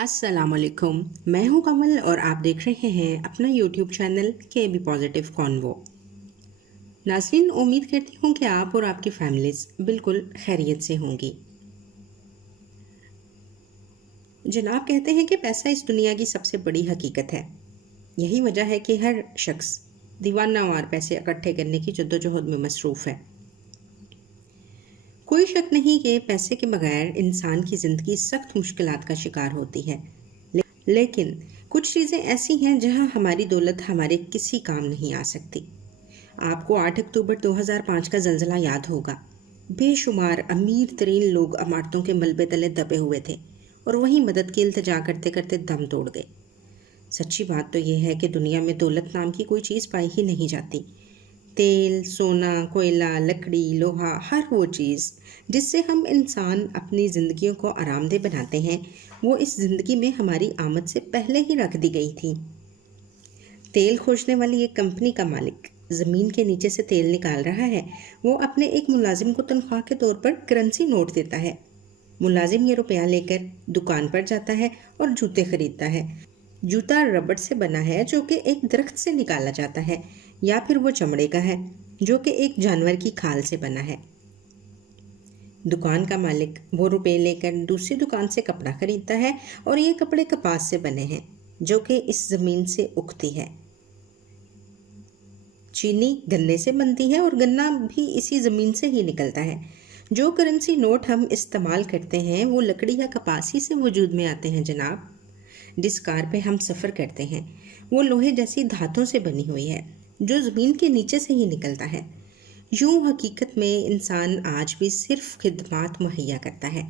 अस्सलाम वालेकुम। मैं हूं कमल और आप देख रहे हैं अपना यूट्यूब चैनल के बी पॉजिटिव कॉन्वो। नाज़रीन, उम्मीद करती हूं कि आप और आपकी फैमिलीज बिल्कुल खैरियत से होंगी। जनाब कहते हैं कि पैसा इस दुनिया की सबसे बड़ी हकीकत है। यही वजह है कि हर शख्स दीवानावार पैसे इकट्ठे करने की जद्दोजहद में मसरूफ़ है। कोई शक नहीं कि पैसे के बगैर इंसान की ज़िंदगी सख्त मुश्किलात का शिकार होती है। लेकिन कुछ चीज़ें ऐसी हैं जहां हमारी दौलत हमारे किसी काम नहीं आ सकती। आपको 8 अक्टूबर 2005 का ज़लज़ला याद होगा। बेशुमार अमीर तरीन लोग इमारतों के मलबे तले दबे हुए थे और वहीं मदद की इल्तिजा करते करते दम तोड़ गए। सच्ची बात तो यह है कि दुनिया में दौलत नाम की कोई चीज़ पाई ही नहीं जाती। तेल, सोना, कोयला, लकड़ी, लोहा, हर वो चीज़ जिससे हम इंसान अपनी ज़िंदगियों को आरामदेह बनाते हैं, वो इस ज़िंदगी में हमारी आमद से पहले ही रख दी गई थी। तेल खोजने वाली एक कंपनी का मालिक ज़मीन के नीचे से तेल निकाल रहा है। वो अपने एक मुलाजिम को तनख्वाह के तौर पर करेंसी नोट देता है। मुलाजिम ये रुपया लेकर दुकान पर जाता है और जूते खरीदता है। जूता रबड़ से बना है जो कि एक दरख्त से निकाला जाता है, या फिर वो चमड़े का है जो कि एक जानवर की खाल से बना है। दुकान का मालिक वो रुपए लेकर दूसरी दुकान से कपड़ा खरीदता है और ये कपड़े कपास से बने हैं जो कि इस ज़मीन से उगती है। चीनी गन्ने से बनती है और गन्ना भी इसी ज़मीन से ही निकलता है। जो करेंसी नोट हम इस्तेमाल करते हैं वो लकड़ी या कपास ही से वजूद में आते हैं जनाब। जिस कार पे हम सफ़र करते हैं वो लोहे जैसी धातों से बनी हुई है जो ज़मीन के नीचे से ही निकलता है। यूँ हकीकत में इंसान आज भी सिर्फ खिदमात मुहैया करता है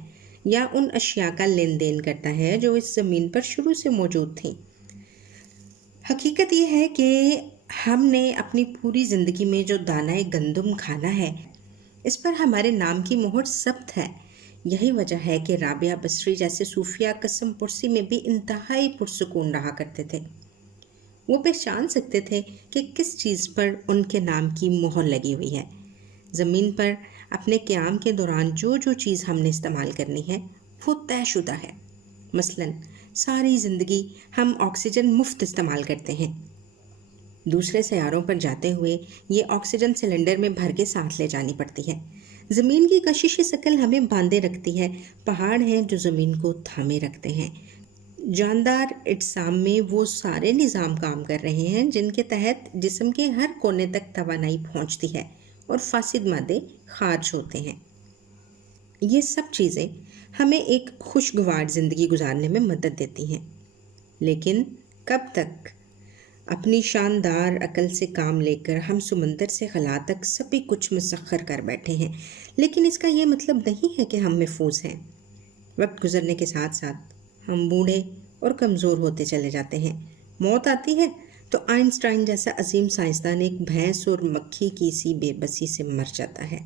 या उन अशिया का लेन देन करता है जो इस ज़मीन पर शुरू से मौजूद थी। हकीकत यह है कि हमने अपनी पूरी ज़िंदगी में जो दाना गंदम खाना है, इस पर हमारे नाम की मोहर सख्त है। यही वजह है कि राबिया बसरी जैसे सूफिया कसम पुरसी में भी इंतहाई पुरसुकून रहा करते थे। वो पहचान सकते थे कि किस चीज़ पर उनके नाम की मोहर लगी हुई है। ज़मीन पर अपने क़याम के दौरान जो जो चीज़ हमने इस्तेमाल करनी है वो तयशुदा है। मसलन सारी ज़िंदगी हम ऑक्सीजन मुफ्त इस्तेमाल करते हैं। दूसरे सैयारों पर जाते हुए ये ऑक्सीजन सिलेंडर में भर के साथ ले जानी पड़ती है। ज़मीन की कशिश शकल हमें बांधे रखती है। पहाड़ हैं जो ज़मीन को थामे रखते हैं। जानदार इज्साम में वो सारे निज़ाम काम कर रहे हैं जिनके तहत जिस्म के हर कोने तक तवानाई पहुंचती है और फासिद मादे खारिज होते हैं। ये सब चीज़ें हमें एक खुशगवार ज़िंदगी गुजारने में मदद देती हैं। लेकिन कब तक? अपनी शानदार अकल से काम लेकर हम समंदर से खला तक सभी कुछ मुसख्खर कर बैठे हैं, लेकिन इसका ये मतलब नहीं है कि हम महफूज हैं। वक्त गुजरने के साथ साथ हम बूढ़े और कमज़ोर होते चले जाते हैं। मौत आती है तो आइंस्टाइन जैसा अजीम साइंसदान एक भैंस और मक्खी की सी बेबसी से मर जाता है।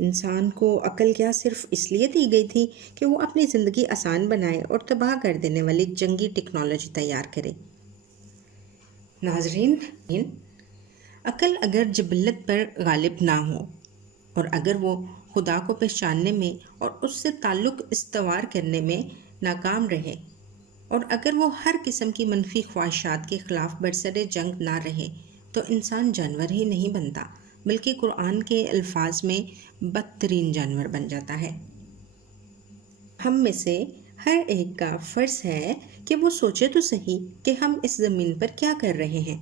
इंसान को अकल क्या सिर्फ इसलिए दी गई थी कि वो अपनी ज़िंदगी आसान बनाए और तबाह कर देने वाली जंगी टेक्नोलॉजी तैयार करे? नाजरीन, अकल अगर जबलत पर गालिब ना हो और अगर वो खुदा को पहचानने में और उससे ताल्लुक़ इस्तवार करने में नाकाम रहे और अगर वो हर किस्म की मनफी ख्वाहिशात के ख़िलाफ़ बरसरे जंग ना रहे तो इंसान जानवर ही नहीं बनता, बल्कि कुरान के अल्फाज में बदतरीन जानवर बन जाता है। हम में से हर एक का फ़र्ज़ है कि वो सोचे तो सही कि हम इस ज़मीन पर क्या कर रहे हैं।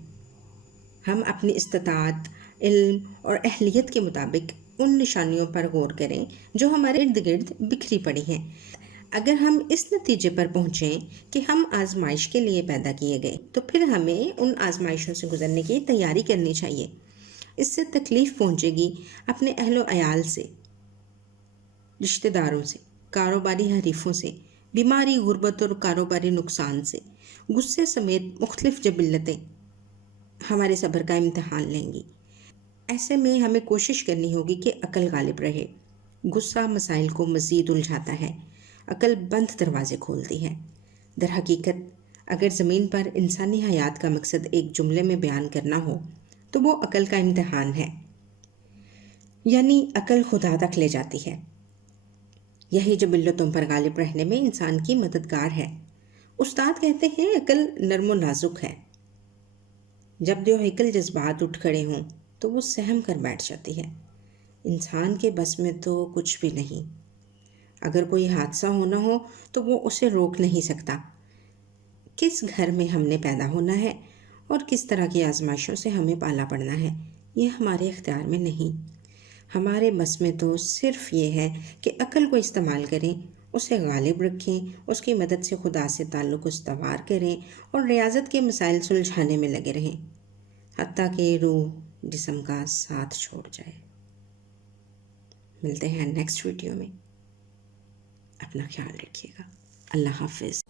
हम अपनी इस्तिताअत, इल्म और अहलियत के मुताबिक उन निशानियों पर गौर करें जो हमारे इर्द गिर्द बिखरी पड़ी हैं। अगर हम इस नतीजे पर पहुँचें कि हम आजमाइश के लिए पैदा किए गए, तो फिर हमें उन आजमाइशों से गुजरने की तैयारी करनी चाहिए। इससे तकलीफ़ पहुँचेगी अपने अहलो अयाल से, रिश्तेदारों से, कारोबारी हरीफों से, बीमारी, गुर्बत और कारोबारी नुकसान से, गुस्से समेत मुख्तलिफ जबिल्लतें हमारे सब्र का इम्तहान लेंगी। ऐसे में हमें कोशिश करनी होगी कि अकल गालिब रहे। गुस्सा मसाइल को मज़ीद उलझाता है, अकल बंद दरवाज़े खोलती है। दर हकीकत अगर ज़मीन पर इंसानी हयात का मकसद एक जुमले में बयान करना हो तो वो अकल का इम्तहान है, यानी अकल खुदा तक ले जाती है। यही जबिल्लतों पर गालिब रहने में इंसान की मददगार है। استاد کہتے ہیں عقل نرم و نازک ہے، جب جو عقل جذبات اٹھ کھڑے ہوں تو وہ سہم کر بیٹھ جاتی ہے۔ انسان کے بس میں تو کچھ بھی نہیں، اگر کوئی حادثہ ہونا ہو تو وہ اسے روک نہیں سکتا۔ کس گھر میں ہم نے پیدا ہونا ہے اور کس طرح کی آزمائشوں سے ہمیں پالا پڑنا ہے، یہ ہمارے اختیار میں نہیں۔ ہمارے بس میں تو صرف یہ ہے کہ عقل کو استعمال کریں، اسے غالب رکھیں، اس کی مدد سے خدا سے تعلق استوار کریں اور ریاضت کے مسائل سلجھانے میں لگے رہیں، حتیٰ کہ روح جسم کا ساتھ چھوڑ جائے۔ ملتے ہیں نیکسٹ ویڈیو میں، اپنا خیال رکھیے گا، اللہ حافظ۔